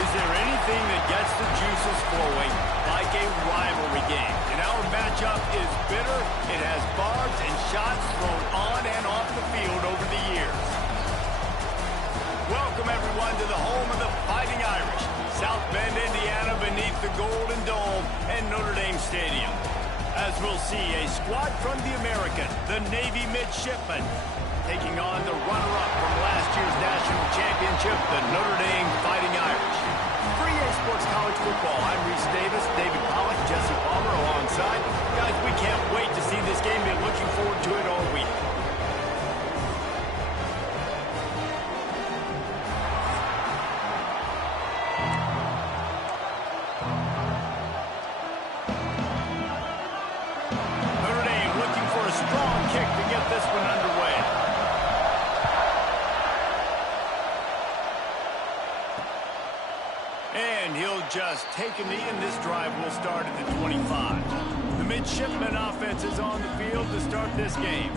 Is there anything that gets the juices flowing like a rivalry game? And our matchup is bitter. It has barbs and shots thrown on and off the field over the years. Welcome, everyone, to the home of the Fighting Irish, South Bend, Indiana, beneath the Golden Dome and Notre Dame Stadium. As we'll see, a squad from the American, the Navy midshipmen, taking on the runner-up from last year's national championship, the Notre Dame Fighting Irish. For EA Sports College Football, I'm Reese Davis, David Pollack, Jesse Palmer alongside. Guys, we can't wait to see this game. Been looking forward to it all week. Notre Dame looking for a strong kick to get this one underway. And he'll just take a knee, and this drive will start at the 25. The midshipman offense is on the field to start this game.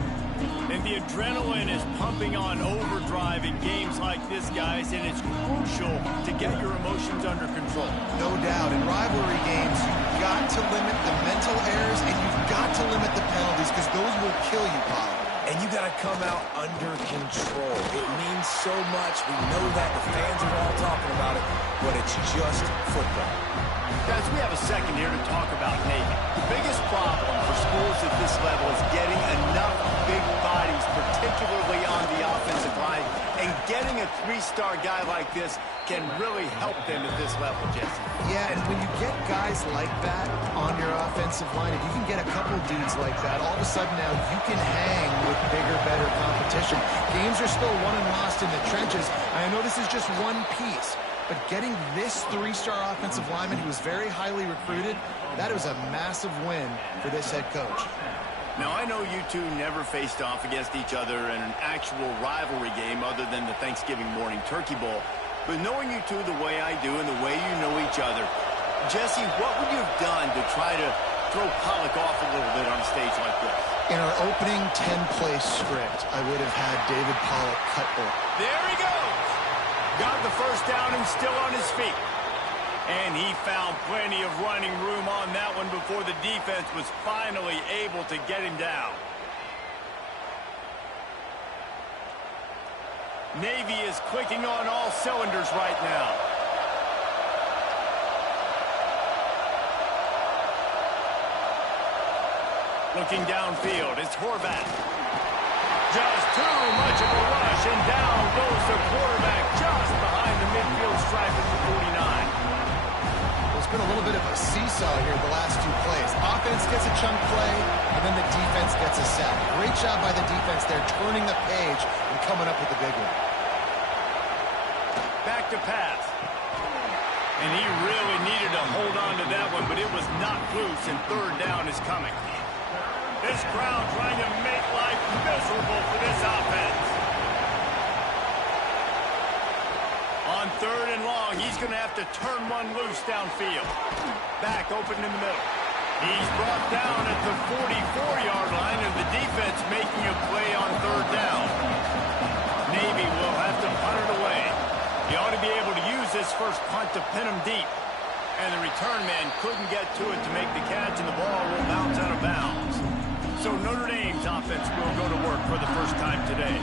And the adrenaline is pumping on overdrive in games like this, guys, and it's crucial to get your emotions under control. No doubt. In rivalry games, you've got to limit the mental errors, and you've got to limit the penalties, because those will kill you, Paul. And you got to come out under control. It means so much. We know that. The fans are all talking about it, but it's just football. Guys, we have a second here to talk about Navy. The biggest problem for schools at this level is getting enough big bodies, particularly on the offensive line, and getting a three-star guy like this can really help them at this level, Jesse. Yeah, and when you get guys like that on your offensive line, if you can get a couple dudes like that, all of a sudden now you can hang with bigger, better competition. Games are still won and lost in the trenches. I know this is just one piece, but getting this three-star offensive lineman who was very highly recruited, that was a massive win for this head coach. Now, I know you two never faced off against each other in an actual rivalry game other than the Thanksgiving morning Turkey Bowl. But knowing you two the way I do and the way you know each other, Jesse, what would you have done to try to throw Pollack off a little bit on a stage like this? In our opening 10-play script, I would have had David Pollack cut off. There he goes! Got the first down and still on his feet. And he found plenty of running room on that one before the defense was finally able to get him down. Navy is clicking on all cylinders right now. Looking downfield, it's Horvath. Just too much of a rush, and down goes the quarterback just behind the midfield stripe at the 49. Well, it's been a little bit of a seesaw here the last two plays. Offense gets a chunk play, and then the defense gets a sack. Great job by the defense there, turning the page and coming up with the big one. Back to pass. And he really needed to hold on to that one, but it was not loose, and third down is coming. This crowd trying to make life miserable for this offense. On third and long, he's going to have to turn one loose downfield. Back open in the middle. He's brought down at the 44-yard line, and the defense making a play on third down. Navy will have to punt it away. He ought to be able to use this first punt to pin him deep. And the return man couldn't get to it to make the catch, and the ball will bounce out of bounds. So Notre Dame's offense will go to work for the first time today.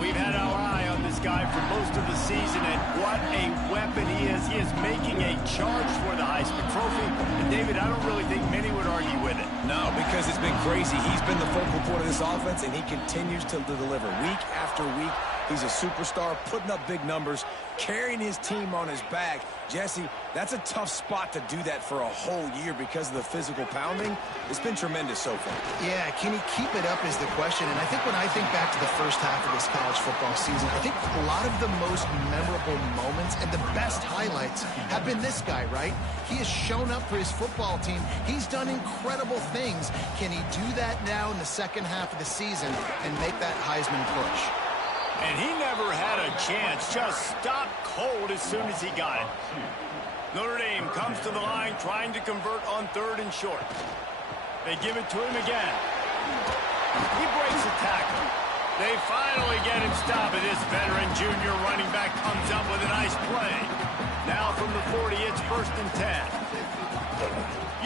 We've had our eye on this guy for most of the season, and what a weapon he is. He is making a charge for the Heisman Trophy. And, David, I don't really think many would argue with it. No, because it's been crazy. He's been the focal point of this offense, and he continues to deliver week after week. He's a superstar, putting up big numbers, carrying his team on his back. Jesse, that's a tough spot to do that for a whole year because of the physical pounding. It's been tremendous so far. Yeah, can he keep it up is the question. And I think when I think back to the first half of this college football season, I think a lot of the most memorable moments and the best highlights have been this guy, right? He has shown up for his football team. He's done incredible things. Can he do that now in the second half of the season and make that Heisman push? And he never had a chance, just stopped cold as soon as he got it. Notre Dame comes to the line trying to convert on third and short. They give it to him again. He breaks the tackle. They finally get him stopped, and this veteran junior running back comes up with a nice play. Now for from the 40. It's 1st and 10.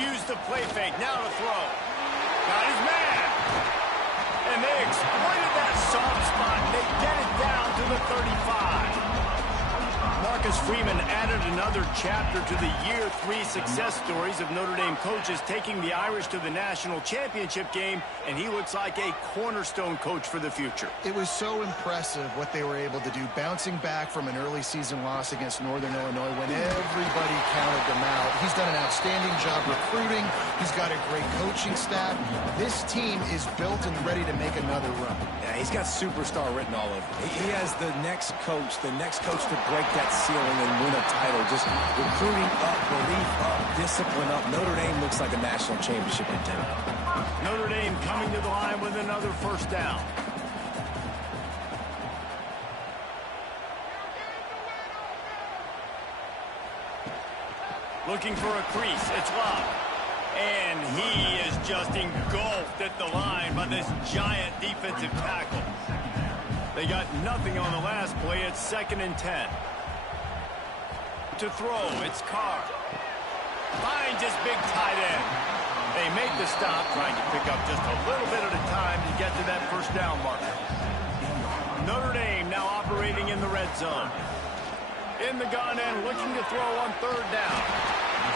Use the play fake. Now to throw. Got his man. And they exploited that soft spot. They get it down to the 35. Marcus Freeman added another chapter to the Year 3 success stories of Notre Dame coaches, taking the Irish to the national championship game, and he looks like a cornerstone coach for the future. It was so impressive what they were able to do, bouncing back from an early season loss against Northern Illinois when everybody counted them out. He's done an outstanding job recruiting. He's got a great coaching staff. This team is built and ready to make another run. Yeah, he's got superstar written all over him. He has the next coach to break that ceiling and win a title. Just recruiting up, belief up, discipline up. Notre Dame looks like a national championship contender. Notre Dame coming to the line with another 1st down. Looking for a crease. It's Love. And he is just engulfed at the line by this giant defensive tackle. They got nothing on the last play. It's 2nd and 10. To throw, it's Carr. Finds his big tight end. They make the stop, trying to pick up just a little bit at a time to get to that 1st down marker. Notre Dame now operating in the red zone. In the gun and looking to throw on 3rd down.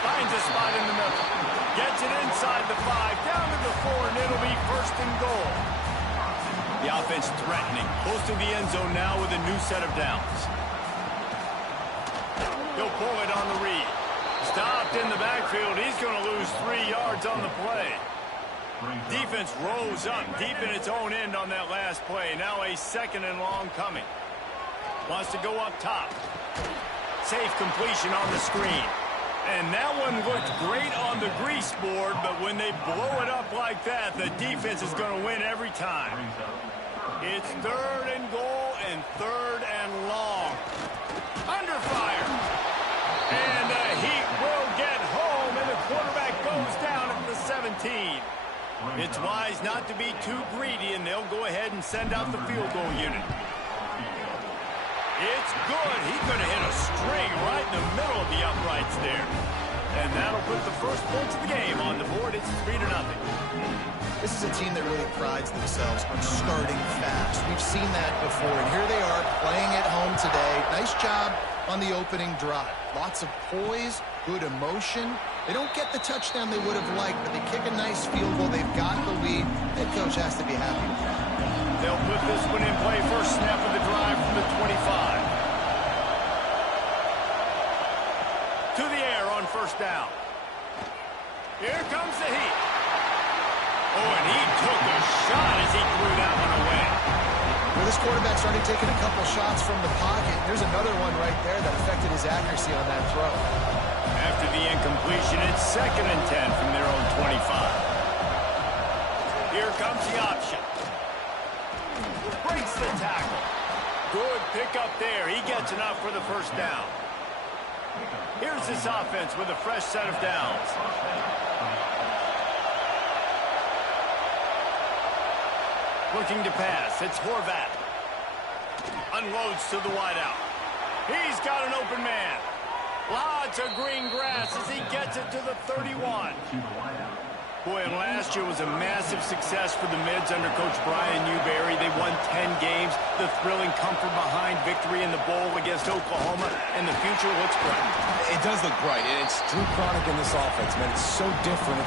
Finds a spot in the middle. Gets it inside the 5, down to the 4, and it'll be 1st and goal. The offense threatening, close to the end zone now with a new set of downs. He'll pull it on the read. Stopped in the backfield. He's going to lose 3 yards on the play. Defense rose up deep in its own end on that last play. Now a 2nd and long coming. Wants to go up top. Safe completion on the screen. And that one looked great on the grease board, but when they blow it up like that, the defense is going to win every time. It's 3rd and goal and 3rd and long. Under fire. And the Heat will get home, and the quarterback goes down at the 17. It's wise not to be too greedy, and they'll go ahead and send out the field goal unit. It's good. He could have hit a string right in the middle of the uprights there. And that'll put the first points of the game on the board. It's 3-0. This is a team that really prides themselves on starting fast. We've seen that before, and here they are playing at home today. Nice job on the opening drive. Lots of poise, good emotion. They don't get the touchdown they would have liked, but they kick a nice field goal. They've got the lead. Head coach has to be happy with that. They'll put this one in play. First snap of the drive from the 25. To the air on 1st down. Here comes the Heat. Oh, and he took a shot as he threw that one away. Well, this quarterback's already taken a couple shots from the pocket. There's another one right there that affected his accuracy on that throw. After the incompletion, it's 2nd and 10 from their own 25. Here comes the option. Breaks the tackle. Good pickup there. He gets enough for the 1st down. Here's this offense with a fresh set of downs. Looking to pass. It's Horvat. Unloads to the wideout. He's got an open man. Lots of green grass as he gets it to the 31. Boy, and last year was a massive success for the Mids under Coach Brian Newberry. They won 10 games. The thrilling come-from-behind victory in the bowl against Oklahoma, and the future looks bright. It does look bright, and it's Drew Cronick in this offense, man. It's so different.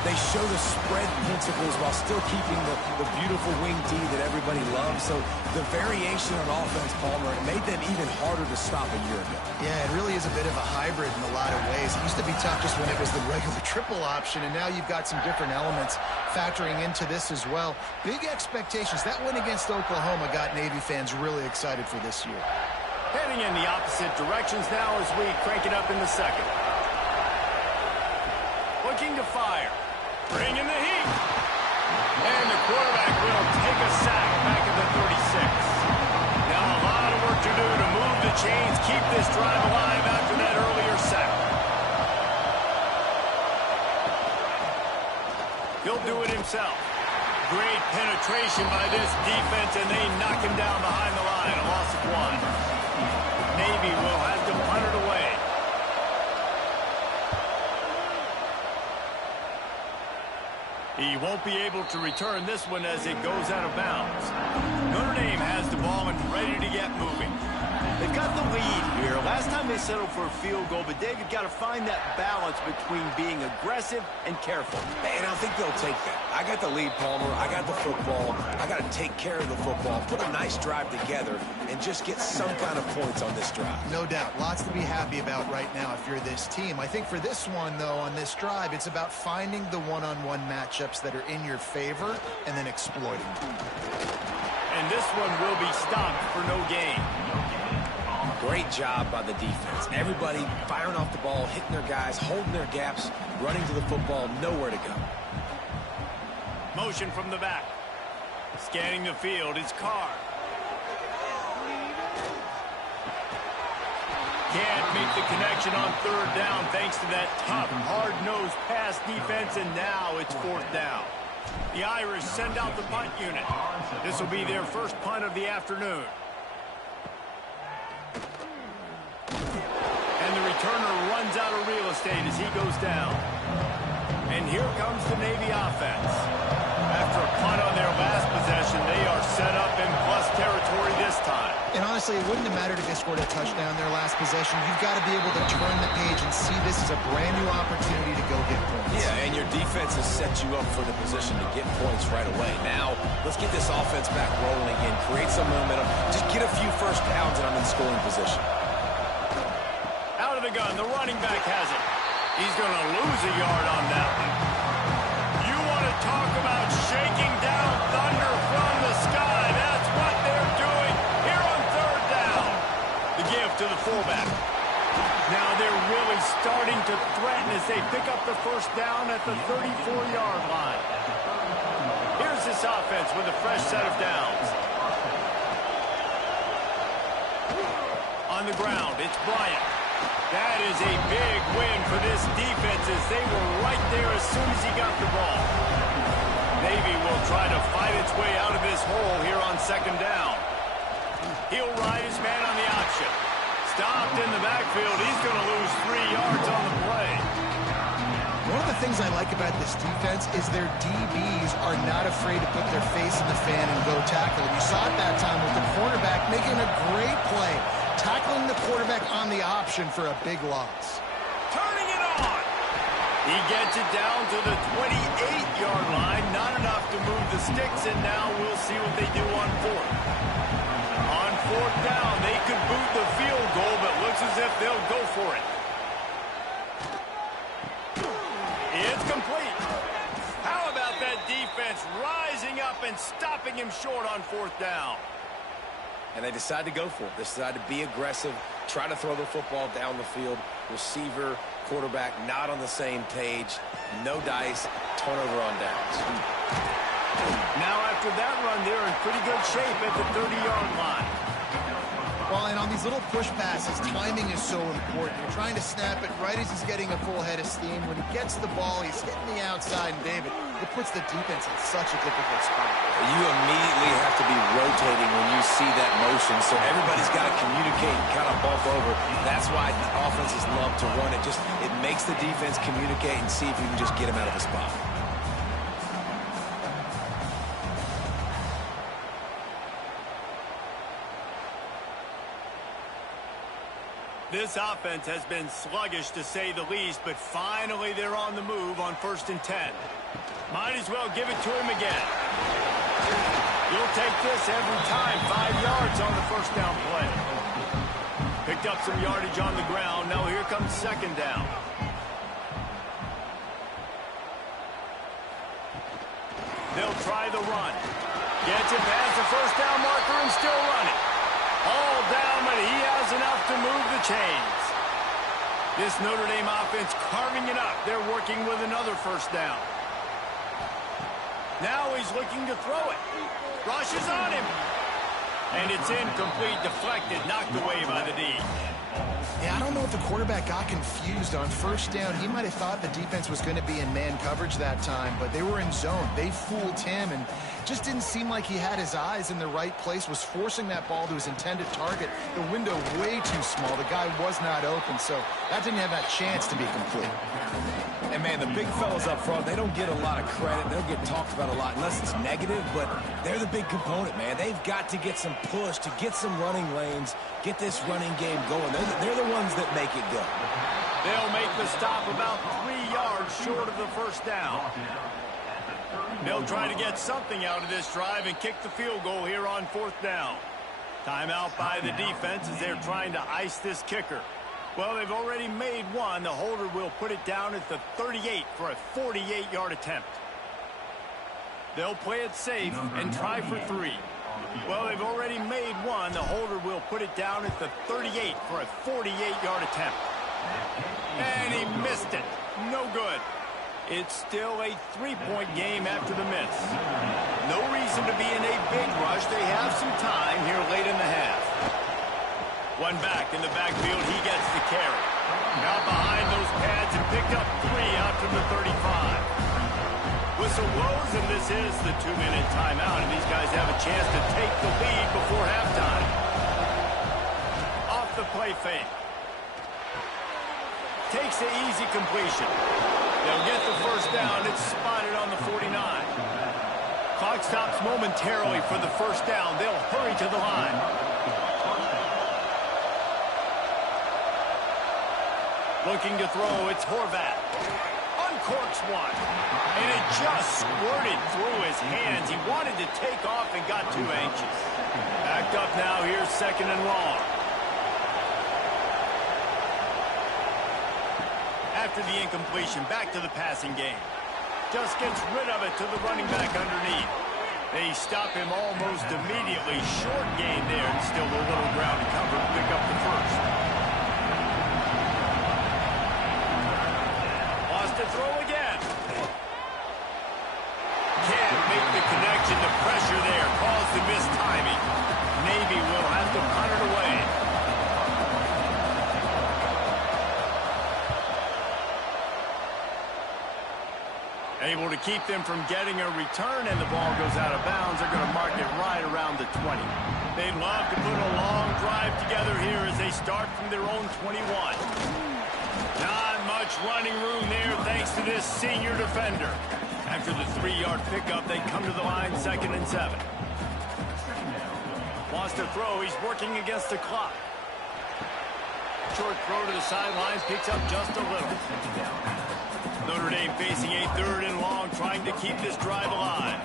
They show the spread principles while still keeping the beautiful wing D that everybody loves. So the variation on offense, Palmer, it made them even harder to stop a year ago. Yeah, it really is a bit of a hybrid in a lot of ways. It used to be tough just when it was the regular triple option, and now you've got some different elements factoring into this as well. Big expectations. That win against Oklahoma got Navy fans really excited for this year. Heading in the opposite directions now as we crank it up in the 2nd. Looking to fire. Bringing the heat. And the quarterback will take a sack back at the 36. Now a lot of work to do to move the chains, keep this drive alive after that earlier sack. He'll do it himself. Great penetration by this defense, and they knock him down behind the line. A loss of 1. Navy will have to punt it away. won't be able to return this one as it goes out of bounds. Notre Dame has the ball and ready to get moving. They've got the lead here. Last time they settled for a field goal, but David got to find that balance between being aggressive and careful. And I think they'll take that. I got the lead, Palmer. I got the football. I got to take care of the football, put a nice drive together, and just get some kind of points on this drive. No doubt. Lots to be happy about right now if you're this team. I think for this one, though, on this drive, it's about finding the one-on-one matchups that are in your favor and then exploiting them. And this one will be stopped for no gain. Great job by the defense. Everybody firing off the ball, hitting their guys, holding their gaps, running to the football, nowhere to go. Motion from the back. Scanning the field is Carr. Can't make the connection on third down thanks to that tough, hard-nosed pass defense, and now it's fourth down. The Irish send out the punt unit. This will be their first punt of the afternoon. And the returner runs out of real estate as he goes down. And here comes the Navy offense. After a punt on their last possession, they are set up in plus territory this time. And honestly, it wouldn't have mattered if they scored a touchdown their last possession. You've got to be able to turn the page and see this as a brand new opportunity to go get points. Yeah, and your defense has set you up for the position to get points right away. Now, let's get this offense back rolling again, create some momentum, just get a few first downs, and I'm in scoring position. Out of the gun, the running back has it. He's going to lose a yard on that one. You want to talk about shaking down thunder from the sky. That's what they're doing here on third down. The give to the fullback. Now they're really starting to threaten as they pick up the first down at the 34-yard line. Here's this offense with a fresh set of downs. On the ground, it's Bryant. That is a big win for this defense as they were right there as soon as he got the ball. Navy will try to fight its way out of this hole here on second down. He'll ride his man on the option. Stopped in the backfield. He's going to lose 3 yards on the play. One of the things I like about this defense is their DBs are not afraid to put their face in the fan and go tackle. And you saw it that time with the cornerback making a great play, tackling the quarterback on the option for a big loss. Turning it on. He gets it down to the 28-yard line. Not enough to move the sticks, and now we'll see what they do on fourth. On fourth down, they could boot the field goal, but looks as if they'll go for it. It's complete. How about that defense rising up and stopping him short on fourth down? And they decide to go for it. They decide to be aggressive, try to throw the football down the field. Receiver, quarterback, not on the same page. No dice, turnover on downs. Now after that run, they're in pretty good shape at the 30-yard line. Well, and on these little push passes, timing is so important. You're trying to snap it right as he's getting a full head of steam. When he gets the ball, he's hitting the outside, and David, it puts the defense in such a difficult spot. You immediately have to be rotating when you see that motion, so everybody's got to communicate and kind of bump over. That's why offenses love to run it. It makes the defense communicate and see if you can just get him out of the spot. This offense has been sluggish to say the least, but finally they're on the move on 1st and 10. Might as well give it to him again. You'll take this every time. 5 yards on the first down play. Picked up some yardage on the ground. Now here comes second down. They'll try the run. Gets it past the first down marker and still running. All down, but he has enough to move the chains. This Notre Dame offense carving it up. They're working with another first down. Now he's looking to throw it. Rushes on him. And it's incomplete, deflected, knocked away by the D. Yeah, I don't know if the quarterback got confused on first down. He might have thought the defense was going to be in man coverage that time, but they were in zone. They fooled him, and just didn't seem like he had his eyes in the right place, was forcing that ball to his intended target. The window way too small. The guy was not open, so that didn't have that chance to be complete. And, man, the big fellas up front, they don't get a lot of credit. They'll get talked about a lot unless it's negative, but they're the big component, man. They've got to get some push, to get some running lanes, get this running game going. They're the ones that make it go. They'll make the stop about 3 yards short of the first down. They'll try to get something out of this drive and kick the field goal here on 4th down. Timeout by the defense as they're trying to ice this kicker. Well, they've already made one. The holder will put it down at the 38 for a 48-yard attempt. They'll play it safe and try for 3. Well, they've already made one. The holder will put it down at the 38 for a 48-yard attempt. And he missed it. No good. It's still a 3-point game after the miss. No reason to be in a big rush. They have some time here late in the half. One back in the backfield. He gets the carry. Now behind those pads and picked up 3 out to the 35. Whistle blows, and this is the 2-minute timeout, and these guys have a chance to take the lead before halftime. Off the play fake. Takes the easy completion. They'll get the first down. It's spotted on the 49. Clock stops momentarily for the first down. They'll hurry to the line. Looking to throw, it's Horvat. Uncorks one. And it just squirted through his hands. He wanted to take off and got too anxious. Backed up now, here's 2nd and long. After the incompletion, back to the passing game. Just gets rid of it to the running back underneath. They stop him almost immediately. Short gain there, and still a little ground to cover to pick up the first. Wants to throw again. Can't make the connection. The pressure there caused the missed timing. Navy will have to punt it away. Able to keep them from getting a return, and the ball goes out of bounds. They're going to mark it right around the 20. They'd love to put a long drive together here as they start from their own 21. Not much running room there thanks to this senior defender. After the 3-yard pickup, they come to the line 2nd and 7. Wants to throw. He's working against the clock. Short throw to the sidelines, picks up just a little. Notre Dame facing a 3rd and long, trying to keep this drive alive.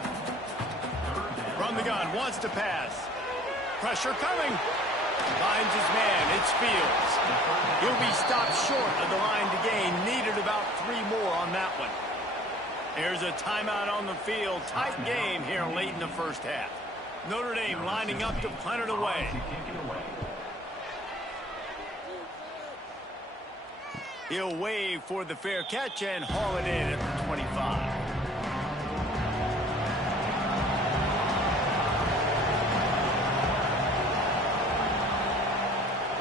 From the gun, wants to pass. Pressure coming. Finds his man. It's Fields. He'll be stopped short of the line to gain. Needed about 3 more on that one. There's a timeout on the field. Tight game here late in the first half. Notre Dame lining up to punt it away. He'll wave for the fair catch and haul it in at the 25.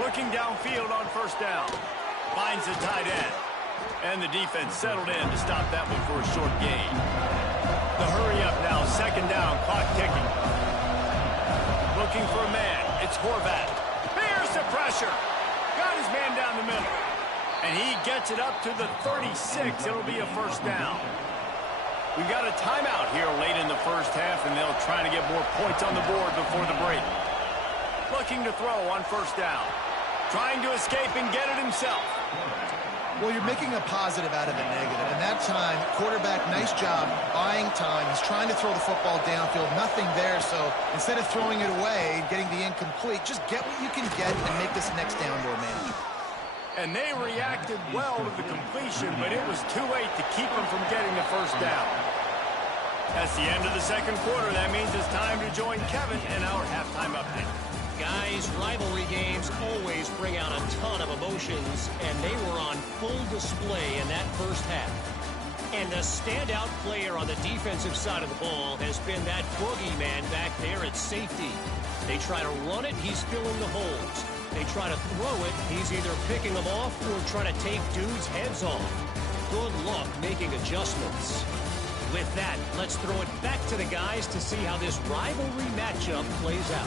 Looking downfield on first down. Finds the tight end. And the defense settled in to stop that one for a short gain. The hurry up now, 2nd down, clock ticking. Looking for a man. It's Horvat. Bears the pressure. Got his man down the middle. And he gets it up to the 36. It'll be a first down. We've got a timeout here late in the first half, and they'll try to get more points on the board before the break. Looking to throw on first down. Trying to escape and get it himself. Well, you're making a positive out of a negative. And that time, quarterback, nice job, buying time. He's trying to throw the football downfield. Nothing there, so instead of throwing it away and getting the incomplete, just get what you can get and make this next down more manageable. And they reacted well to the completion, but it was too late to keep them from getting the first down. That's the end of the second quarter. That means it's time to join Kevin in our halftime update. Guys, rivalry games always bring out a ton of emotions, and they were on full display in that first half. And the standout player on the defensive side of the ball has been that boogeyman back there at safety. They try to run it, he's filling the holes. They try to throw it, he's either picking them off or trying to take dudes' heads off. Good luck making adjustments. With that, let's throw it back to the guys to see how this rivalry matchup plays out.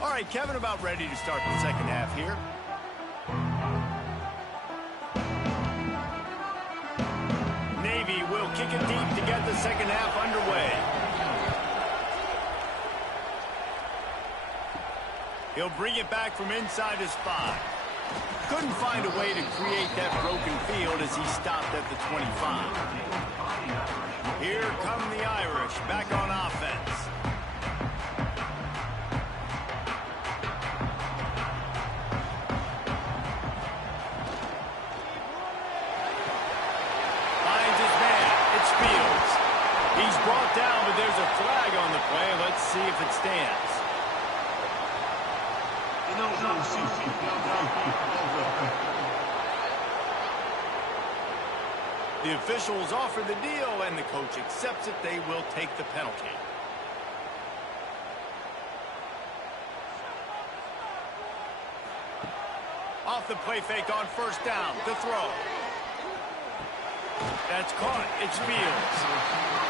All right, Kevin, about ready to start the second half here. Navy will kick it deep to get the second half underway. He'll bring it back from inside his 5. Couldn't find a way to create that broken field as he stopped at the 25. Here come the Irish back on offense. Finds his man. It's Fields. He's brought down, but there's a flag on the play. Let's see if it stands. The officials offer the deal, and the coach accepts it. They will take the penalty. Off the play fake on first down. The throw. That's caught. It's Fields.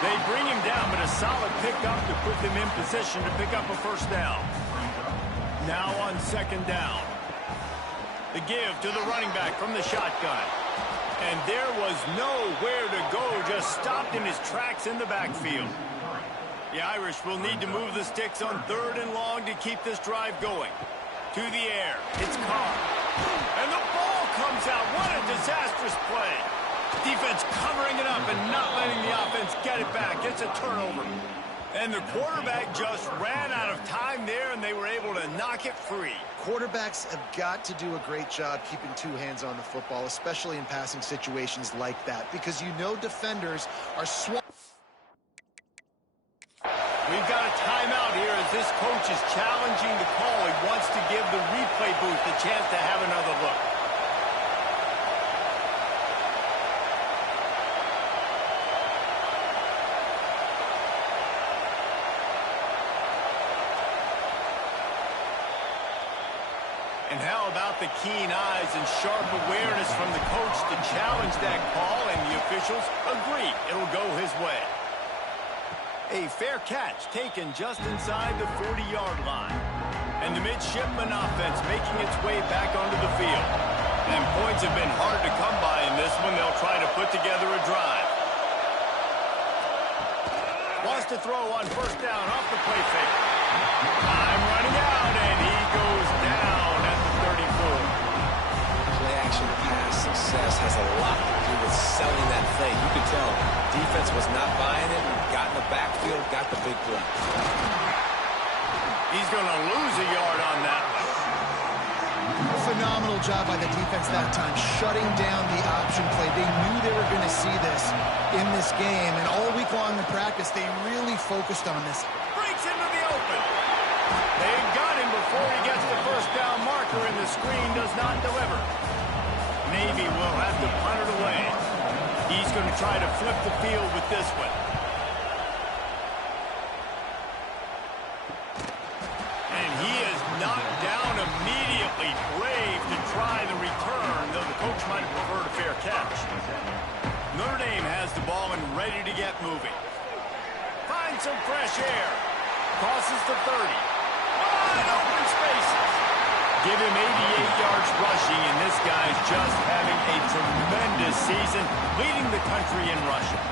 They bring him down, but a solid pickup to put them in position to pick up a first down. Now on second down. The give to the running back from the shotgun. And there was nowhere to go, just stopped in his tracks in the backfield. The Irish will need to move the sticks on 3rd and long to keep this drive going. To the air. It's Carr. And the ball comes out. What a disastrous play. Defense covering it up and not letting the offense get it back. It's a turnover. And the quarterback just ran out of time there, and they were able to knock it free. Quarterbacks have got to do a great job keeping 2 hands on the football, especially in passing situations like that, because you know defenders are We've got a timeout here as this coach is challenging the call. He wants to give the replay booth a chance to have another look. And how about the keen eyes and sharp awareness from the coach to challenge that call, and the officials agree it'll go his way. A fair catch taken just inside the 40-yard line. And the midshipman offense making its way back onto the field. And points have been hard to come by in this one. They'll try to put together a drive. Wants to throw on first down off the play fake. Time running out, and he goes down at the 34. Play-action pass success has a lot to do with selling that play. You could tell defense was not buying it, got in the backfield, got the big play. He's going to lose a yard on that one. phenomenal job by the defense that time, shutting down the option play. They knew they were going to see this in this game, and all week long in practice, they really focused on this. Breaks into the open. They got him before he gets the first down marker, and the screen does not deliver. Navy will have to punt it away. He's going to try to flip the field with this one. And he is knocked down immediately. Brave to try the return, though the coach might have preferred a fair catch. Notre Dame has the ball and ready to get moving. Finds some fresh air. Crosses the 30. Wide open spaces. Give him 88 yards rushing, and this guy's just having a tremendous season, leading the country in rushing.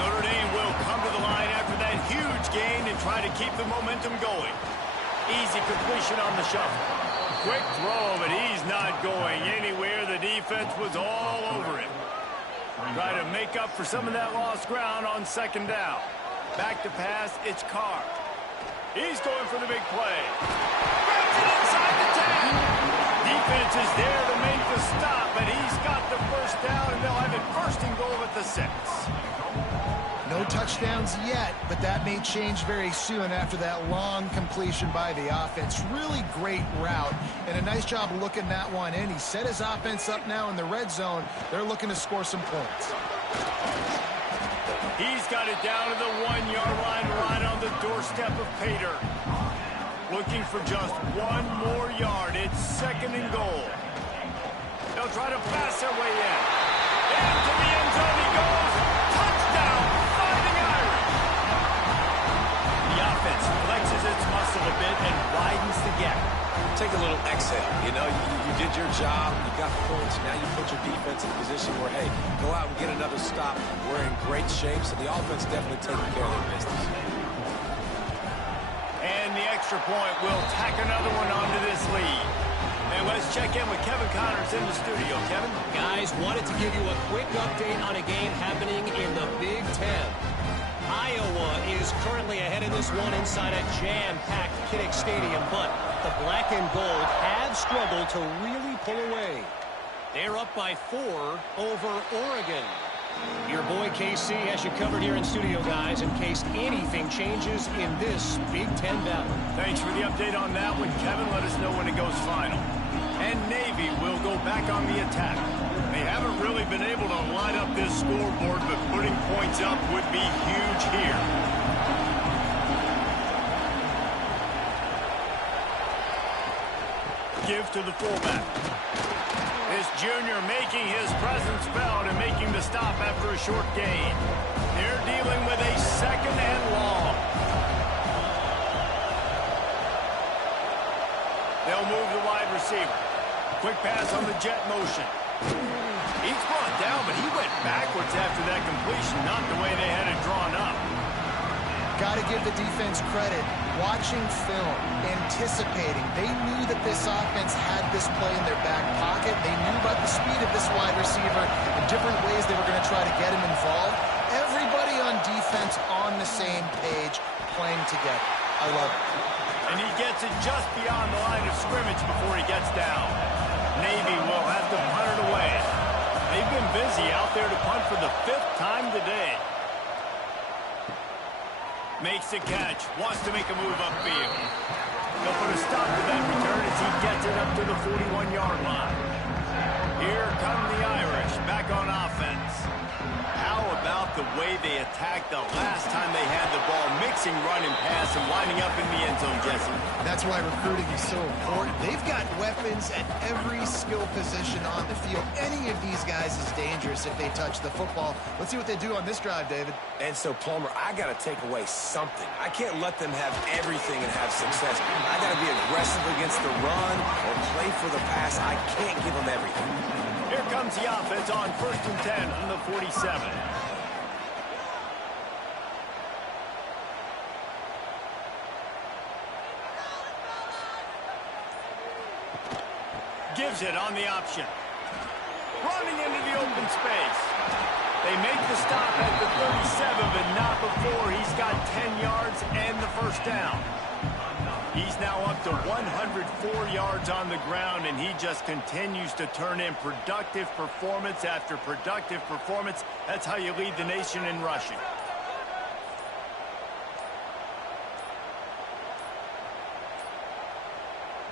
Notre Dame will come to the line after that huge gain and try to keep the momentum going. Easy completion on the shuffle. Quick throw, but he's not going anywhere. The defense was all over him. Try to make up for some of that lost ground on second down. Back to pass, it's Carr. He's going for the big play. Grabs it inside the 10. Defense is there to make the stop, but he's got the first down, and they'll have it first and goal at the 6. No touchdowns yet, but that may change very soon after that long completion by the offense. Really great route, and a nice job looking that one in. He set his offense up now in the red zone. They're looking to score some points. He's got it down to the 1-yard line right on the doorstep of Pater. looking for just one more yard. It's 2nd and goal. They'll try to pass their way in. Into the end zone he goes. Touchdown, Fighting Irish. The offense flexes its muscle a bit and widens the gap. Take a little exhale. You know, you did your job. You got points. Now you put your defense in a position where, hey, go out and get another stop. We're in great shape, so the offense definitely taking care of their business. And the extra point will tack another one onto this lead. And let's check in with Kevin Connors in the studio. Kevin? Guys, wanted to give you a quick update on a game happening in the Big Ten. Iowa is currently ahead in this one inside a jam-packed Kinnick Stadium, but the black and gold have struggled to really pull away. They're up by 4 over Oregon. Your boy KC has you covered here in studio, guys, in case anything changes in this Big Ten battle. Thanks for the update on that one, Kevin. Let us know when it goes final. And Navy will go back on the attack. They haven't really been able to line up this scoreboard, but putting points up would be huge here. Give to the fullback. This junior making his presence felt and making the stop after a short gain. They're dealing with a 2nd and long. They'll move the wide receiver. Quick pass on the jet motion. He's brought down, but he went backwards after that completion, not the way they had it drawn up. Got to give the defense credit. Watching film, anticipating. They knew that this offense had this play in their back pocket. They knew about the speed of this wide receiver and different ways they were going to try to get him involved. Everybody on defense on the same page, playing together. I love it. And he gets it just beyond the line of scrimmage before he gets down. Navy will have to punt it away. They've been busy out there to punt for the 5th time today. Makes the catch. Wants to make a move upfield. They'll put a stop to that return as he gets it up to the 41-yard line. Here come the Irish back on offense. How about the way they attacked the last time they had the ball, mixing run and pass and winding up in the end zone, Jesse? That's why recruiting is so important. They've got weapons at every skill position on the field. Any of these guys is dangerous if they touch the football. Let's see what they do on this drive, David. And so, Palmer, I got to take away something. I can't let them have everything and have success. I got to be aggressive against the run or play for the pass. I can't give them everything. Here comes the offense on 1st and 10 on the 47. Gives it on the option. Running into the open space. They make the stop at the 37, but not before he's got 10 yards and the 1st down. He's now up to 104 yards on the ground, and he just continues to turn in productive performance after productive performance. That's how you lead the nation in rushing.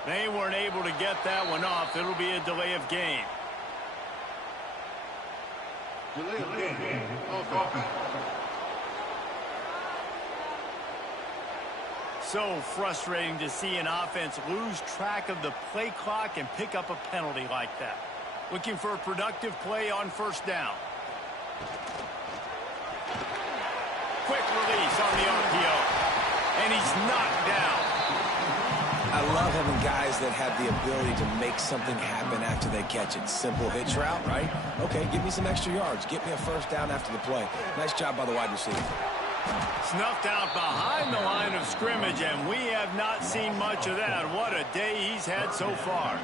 They weren't able to get that one off. It'll be a delay of game. Delay of game. Okay. So frustrating to see an offense lose track of the play clock and pick up a penalty like that. Looking for a productive play on 1st down. Quick release on the RPO. And he's knocked down. I love having guys that have the ability to make something happen after they catch it. Simple hitch route, right? Okay, give me some extra yards. Get me a 1st down after the play. Nice job by the wide receiver. Snuffed out behind the line of scrimmage, and we have not seen much of that. What a day he's had so far.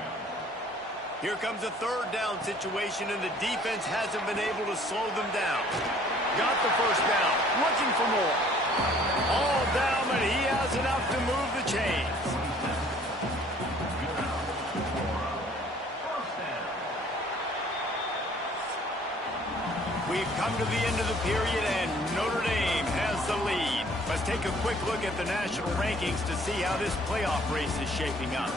Here comes a 3rd down situation, and the defense hasn't been able to slow them down. Got the 1st down, looking for more. All down, but he has enough to move the chains. We've come to the end of the period, and Notre Dame has the lead. Let's take a quick look at the national rankings to see how this playoff race is shaping up.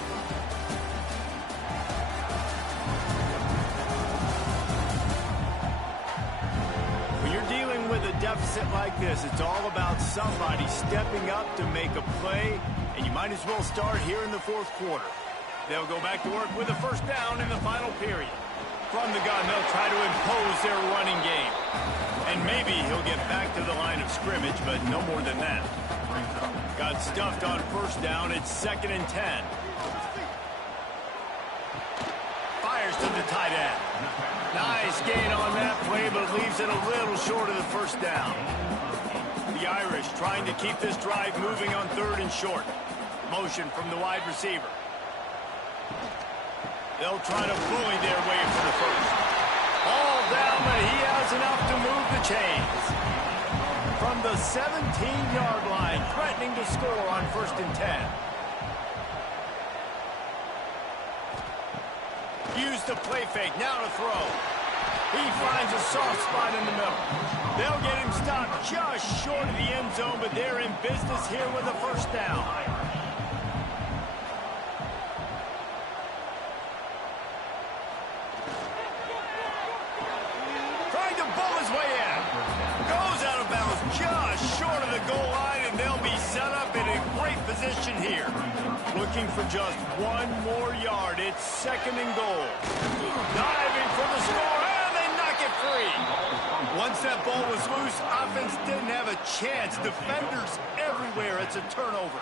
When you're dealing with a deficit like this, it's all about somebody stepping up to make a play, and you might as well start here in the fourth quarter. They'll go back to work with a first down in the final period. From the gun, they'll try to impose their running game. And maybe he'll get back to the line of scrimmage, but no more than that. Got stuffed on first down. It's 2nd and 10. Fires to the tight end. Nice gain on that play, but leaves it a little short of the first down. The Irish trying to keep this drive moving on 3rd and short. Motion from the wide receiver. They'll try to bully their way for the first. All down, but he has enough to move the chains. From the 17-yard line, threatening to score on 1st and 10. Use the play fake, now to throw. He finds a soft spot in the middle. They'll get him stopped just short of the end zone, but they're in business here with a first down. Trying to bull his way in. Goes out of bounds just short of the goal line, and they'll be set up in a great position here. Looking for just one more yard. It's 2nd and goal. Diving for the score, and they knock it free. Once that ball was loose, offense didn't have a chance. Defenders everywhere. It's a turnover.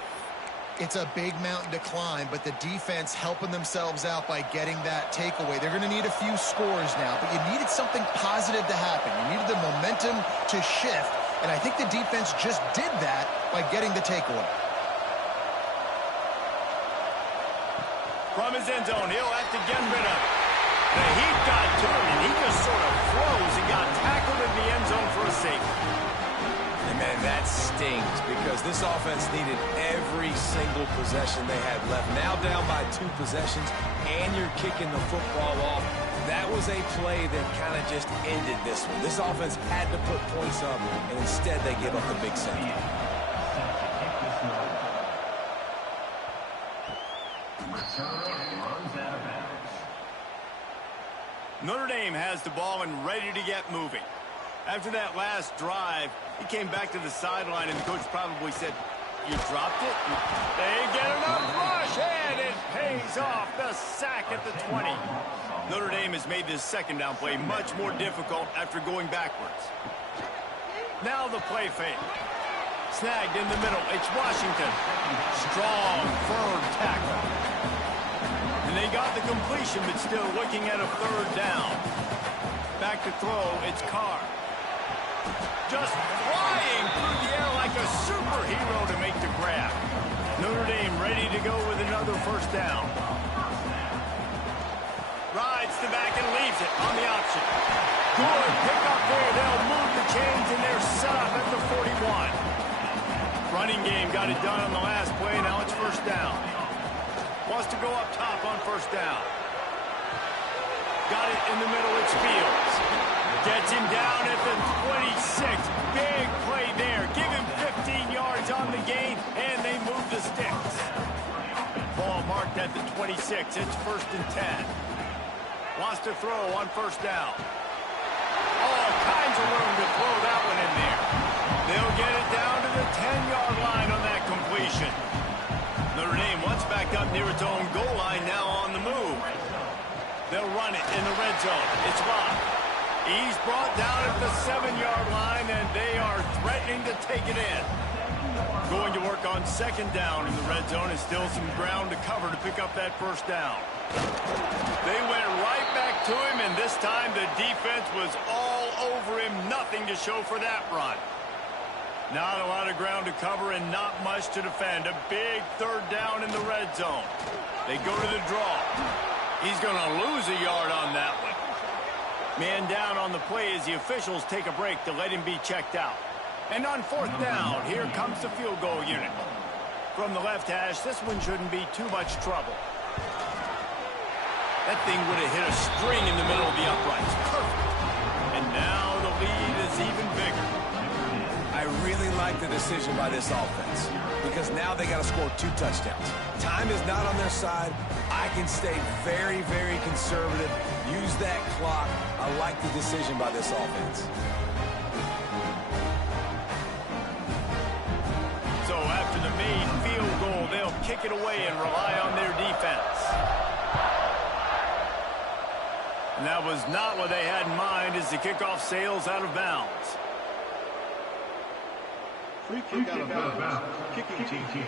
It's a big mountain to climb, but the defense helping themselves out by getting that takeaway. They're going to need a few scores now, but you needed something positive to happen. You needed the momentum to shift, and I think the defense just did that by getting the takeaway. From his end zone, he'll have to get rid of it. The heat got to him, and he just sort of froze and got tackled in the end zone for a safety. And, man, that stings because this offense needed every single possession they had left. Now down by 2 possessions, and you're kicking the football off. That was a play that kind of just ended this one. This offense had to put points up, and instead they give up the big safety. Notre Dame has the ball and ready to get moving. After that last drive, he came back to the sideline, and the coach probably said, "You dropped it?" They get enough rush, and it pays off. The sack at the 20. Notre Dame has made this 2nd down play much more difficult after going backwards. Now the play fake. Snagged in the middle. It's Washington. Strong, firm tackle. And they got the completion, but still looking at a 3rd down. Back to throw, it's Carr. Just flying through the air like a superhero to make the grab. Notre Dame ready to go with another first down. Rides the back and leaves it on the option. Good pick up there. They'll move the chains, and they're set up at the 41. Running game got it done on the last play. Now it's first down. Wants to go up top on first down. Got it in the middle. It's Fields. Gets him down at the 26. Big play there. Give him 15 yards on the gain, and they move the sticks. Ball marked at the 26. It's 1st and 10. Wants to throw on first down. All kinds of room to throw that one in there. They'll get it down to the 10-yard line on that completion. Notre Dame once back up near its own goal line, now on the move. They'll run it in the red zone. It's locked. He's brought down at the 7-yard line, and they are threatening to take it in. Going to work on 2nd down in the red zone, and still some ground to cover to pick up that first down. They went right back to him, and this time the defense was all over him. Nothing to show for that run. Not a lot of ground to cover and not much to defend. A big 3rd down in the red zone. They go to the draw. He's going to lose a yard on that one. Man down on the play as the officials take a break to let him be checked out. And on 4th down, here comes the field goal unit. From the left hash, this one shouldn't be too much trouble. That thing would have hit a string in the middle of the uprights. Perfect. And now the lead is even bigger. I really like the decision by this offense because now they got to score 2 touchdowns. Time is not on their side. I can stay very, very conservative. Use that clock. I like the decision by this offense. kick it away and rely on their defense. And that was not what they had in mind as the kickoff sails out of bounds. Free kick out of bounds. Kicking team.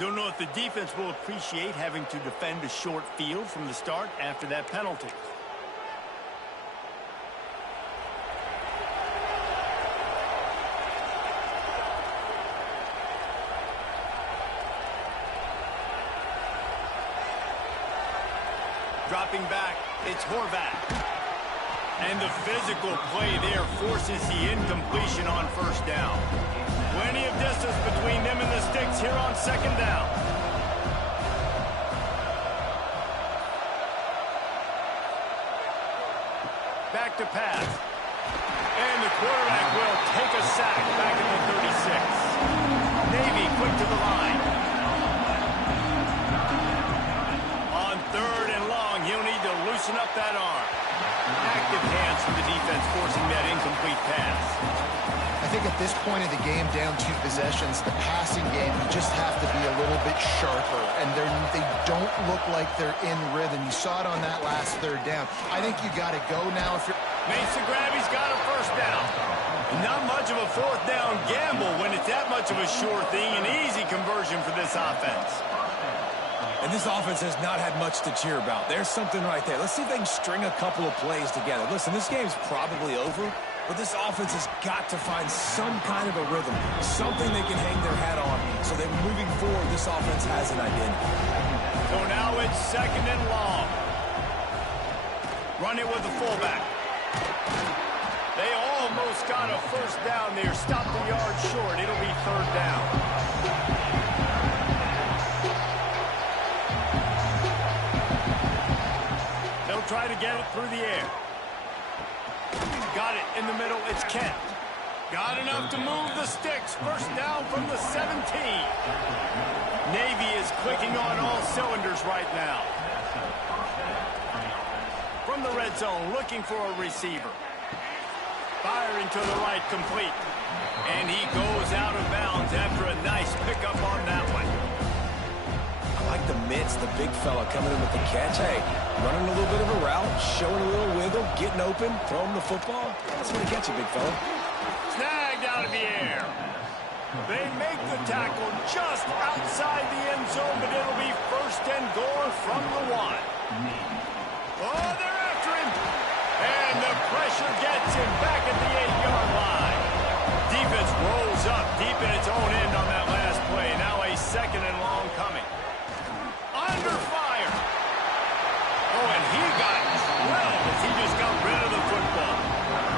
Don't know if the defense will appreciate having to defend a short field from the start after that penalty. Dropping back, it's Horvath. And the physical play there forces the incompletion on first down. Plenty of distance between them and the sticks here on second down. Back to pass. And the quarterback will take a sack back at the 36. Navy quick to the line. On third and long, he'll need to loosen up that arm. Active hands from the defense forcing that incomplete pass. I think at this point of the game, down 2 possessions, the passing game, you just have to be a little bit sharper. And they don't look like they're in rhythm. You saw it on that last third down. I think you got to go now if you're... Makes the grab, he's got a first down. Not much of a fourth down gamble when it's that much of a sure thing. An easy conversion for this offense. And this offense has not had much to cheer about. There's something right there. Let's see if they can string a couple of plays together. Listen, this game's probably over, but this offense has got to find some kind of a rhythm, something they can hang their hat on, so that moving forward, this offense has an identity. So now it's second and long. Run it with the fullback. They almost got a first down there. Stopped the yard short. It'll be third down. They'll try to get it through the air. Got it in the middle. It's Kent. Got enough to move the sticks. First down from the 17. Navy is clicking on all cylinders right now. From the red zone, looking for a receiver. Firing to the right, complete. And he goes out of bounds after a nice pickup on that one. I like the mitts, the big fella coming in with the catch. Hey, running a little bit of a route, showing a little wiggle, getting open, throwing the football. That's what he gets you, big fella. Snagged out of the air. They make the tackle just outside the end zone, but it'll be first and goal from the 1. Oh, they're after him. And the pressure gets him back at the 8-yard line. Defense rolls up deep in its own end on that last play. Now a second and long coming. Under fire. Oh, and he got drilled as he just got rid of the football.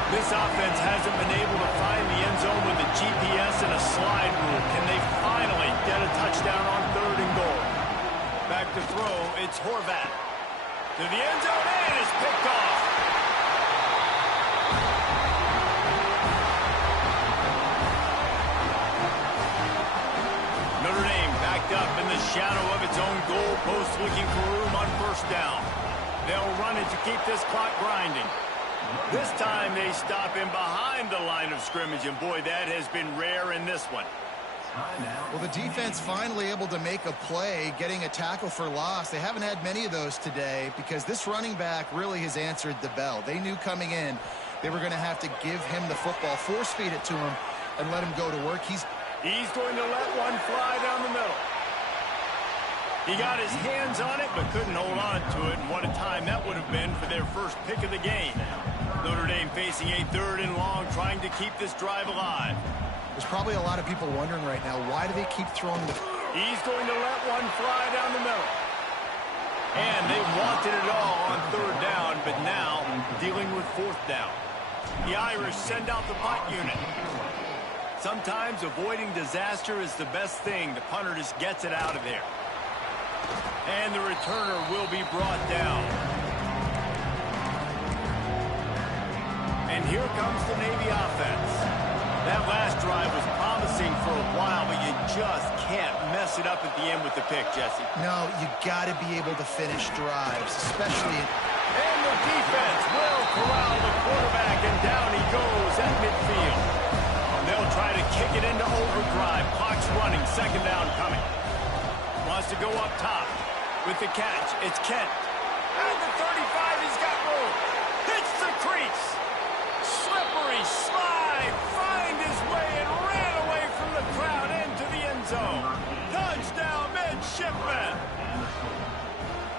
This offense hasn't been able to find the end zone with the GPS and a slide rule. Can they finally get a touchdown on third and goal? Back to throw, it's Horvath. To the end zone, and it's picked off. Notre Dame backed up in the shadow of its own goal post, looking for room on first down. They'll run it to keep this clock grinding. This time they stop him behind the line of scrimmage, and boy, that has been rare in this one. Well, the defense finally able to make a play, getting a tackle for loss. They haven't had many of those today because this running back really has answered the bell. They knew coming in they were going to have to give him the football, force feed it to him, and let him go to work. He's going to let one fly down the middle. He got his hands on it, but couldn't hold on to it, and what a time that would have been for their first pick of the game. Notre Dame facing a third and long, trying to keep this drive alive. There's probably a lot of people wondering right now, why do they keep throwing the... He's going to let one fly down the middle. And they wanted it all on third down, but now dealing with fourth down. The Irish send out the punt unit. Sometimes avoiding disaster is the best thing. The punter just gets it out of there. And the returner will be brought down. And here comes the Navy offense. That last drive was promising for a while, but you just can't mess it up at the end with the pick, Jesse. No, you got to be able to finish drives, especially in... And the defense will corral the quarterback, and down he goes at midfield. They'll try to kick it into overdrive. Clock's running, second down coming. Wants to go up top. With the catch, it's Kent. At the 35, he's got room. Hits the crease. Slippery slide. Find his way and ran away from the crowd into the end zone. Touchdown, midshipman.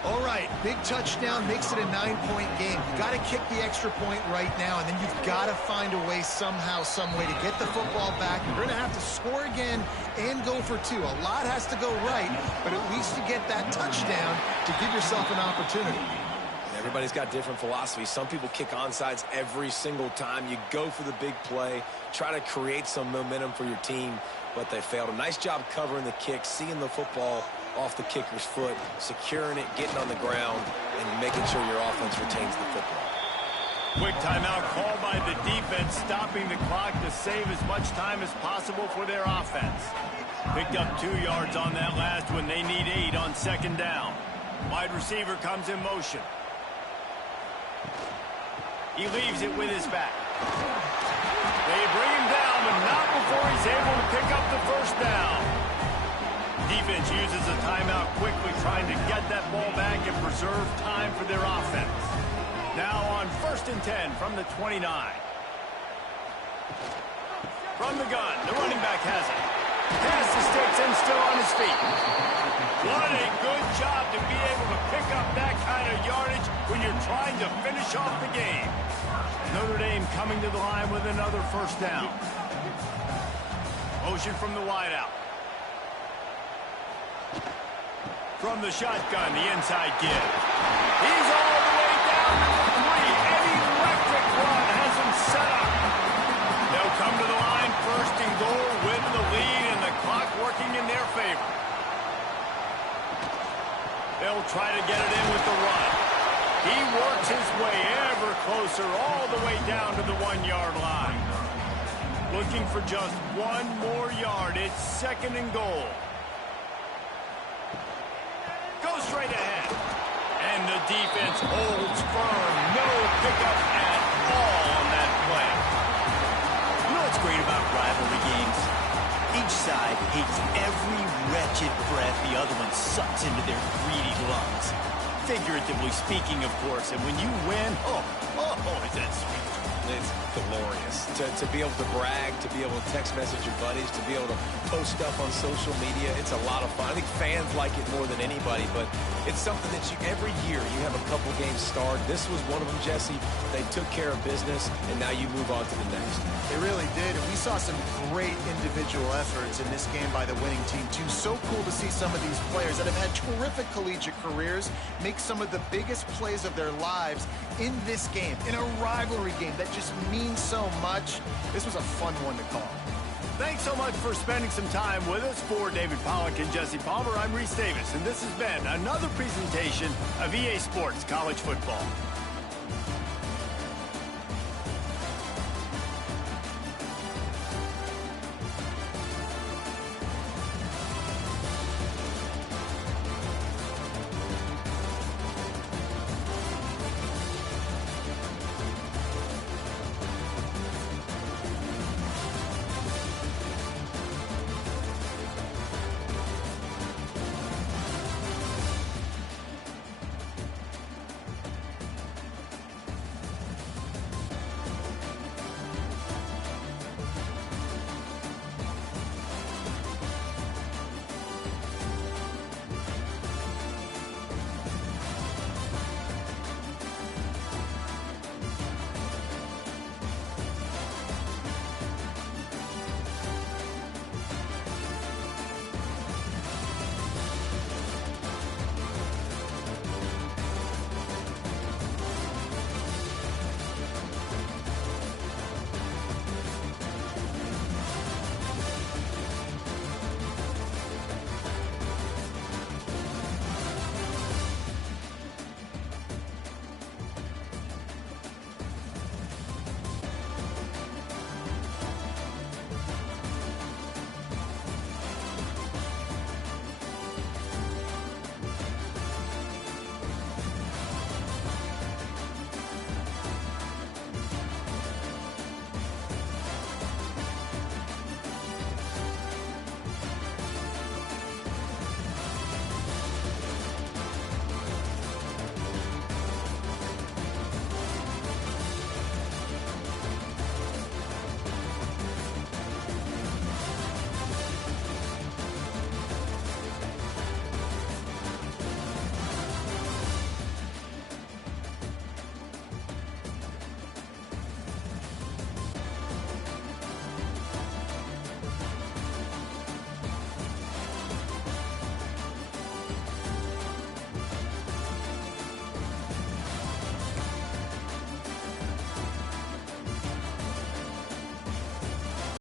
All right, big touchdown makes it a 9-point game. You got to kick the extra point right now, and then you've got to find a way somehow, some way to get the football back. You're going to have to score again and go for two. A lot has to go right, but at least you get that touchdown to give yourself an opportunity. Everybody's got different philosophies. Some people kick onside every single time. You go for the big play, try to create some momentum for your team, but they failed. A nice job covering the kick, seeing the football off the kicker's foot, securing it, getting on the ground, and making sure your offense retains the football. Quick timeout called by the defense, stopping the clock to save as much time as possible for their offense. Picked up 2 yards on that last one. They need 8 on second down. Wide receiver comes in motion. He leaves it with his back. They bring him down, but not before he's able to pick up the first down. Defense uses a timeout quickly, trying to get that ball back and preserve time for their offense. Now on 1st and 10 from the 29. From the gun, the running back has it. Pass the sticks and still on his feet. What a good job to be able to pick up that kind of yardage when you're trying to finish off the game. Notre Dame coming to the line with another first down. Motion from the wideout. From the shotgun, the inside give. He's all the way down to the 3. An electric run has him set up. They'll come to the line, 1st and goal with the lead and the clock working in their favor. They'll try to get it in with the run. He works his way ever closer all the way down to the 1-yard line. Looking for just 1 more yard. It's 2nd and goal. Go straight ahead. And the defense holds firm. No pickup at all on that play. You know what's great about rivalry games? Each side hates every wretched breath the other one sucks into their greedy lungs. Figuratively speaking, of course. And when you win, is that sweet. It's glorious to be able to brag, to be able to text message your buddies, to be able to post stuff on social media. It's a lot of fun. I think fans like it more than anybody, but it's something that every year you have a couple games start. This was one of them, Jesse. They took care of business, and now you move on to the next. They really did, and we saw some great individual efforts in this game by the winning team, too. So cool to see some of these players that have had terrific collegiate careers make some of the biggest plays of their lives in this game, in a rivalry game that just means so much. This was a fun one to call. Thanks so much for spending some time with us. For David Pollack and Jesse Palmer, I'm Reese Davis, and this has been another presentation of EA Sports College Football.